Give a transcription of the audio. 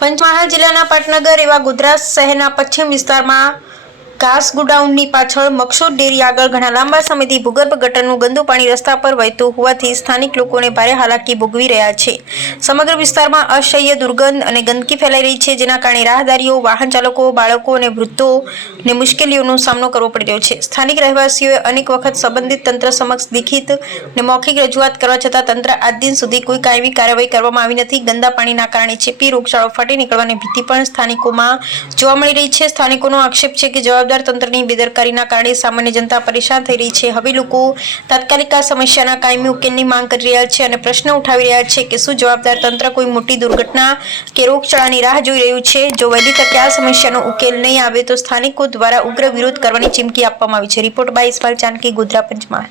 પંચમહાલ જિલ્લાના પાટનગર એવા ગોધરા શહેરના પશ્ચિમ વિસ્તારમાં ઘાસ ગોડાઉનની પાછળ મકસૂદ ડેરી આગળ ઘણા લાંબા સમયથી ભૂગર્ભ ગટરનું ગંદુ પાણી રસ્તા પર વહેતું હોવાથી સ્થાનિક લોકોને ભારે હાલાકી ભોગવી રહ્યા છે. સમગ્ર વિસ્તારમાં અસહ્ય દુર્ગંધ અને ગંદકી ફેલાઈ રહી છે, જેના કારણે રાહદારીઓ, વાહન ચાલકો, બાળકો અને વૃદ્ધોને મુશ્કેલીઓનો સામનો કરવો પડી રહ્યો છે. સ્થાનિક રહેવાસીઓએ અનેક વખત સંબંધિત તંત્ર સમક્ષ લિખિત અને મૌખિક રજૂઆત કરવા છતાં તંત્ર આજ દિન સુધી કોઈ કાયમી કાર્યવાહી કરવામાં આવી નથી. ગંદા પાણીના કારણે ચેપી રોગચાળો ફાટી નીકળવાની ભીતિ પણ સ્થાનિકોમાં જોવા મળી રહી છે. સ્થાનિકોનો આક્ષેપ છે કે જવાબદાર તંત્રની બેદરકારીના કારણે સામાન્ય જનતા પરેશાન થઈ રહી છે. હવે લોકો તાત્કાલિક આ સમસ્યાના કાયમી ઉકેલની માંગ કરી રહ્યા છે અને પ્રશ્ન ઉઠાવી રહ્યા છે કે શું જવાબદાર તંત્ર કોઈ મોટી દુર્ઘટના કે રોગચાળાની રાહ જોઈ રહ્યું છે? જો વહેલી તકે આ સમસ્યાનો ઉકેલ નહીં આવે તો સ્થાનિકો દ્વારા ઉગ્ર વિરોધ કરવાની ચીમકી આપવામાં આવી છે. Report by Ismail Chanki, Godhra, Panchmahal.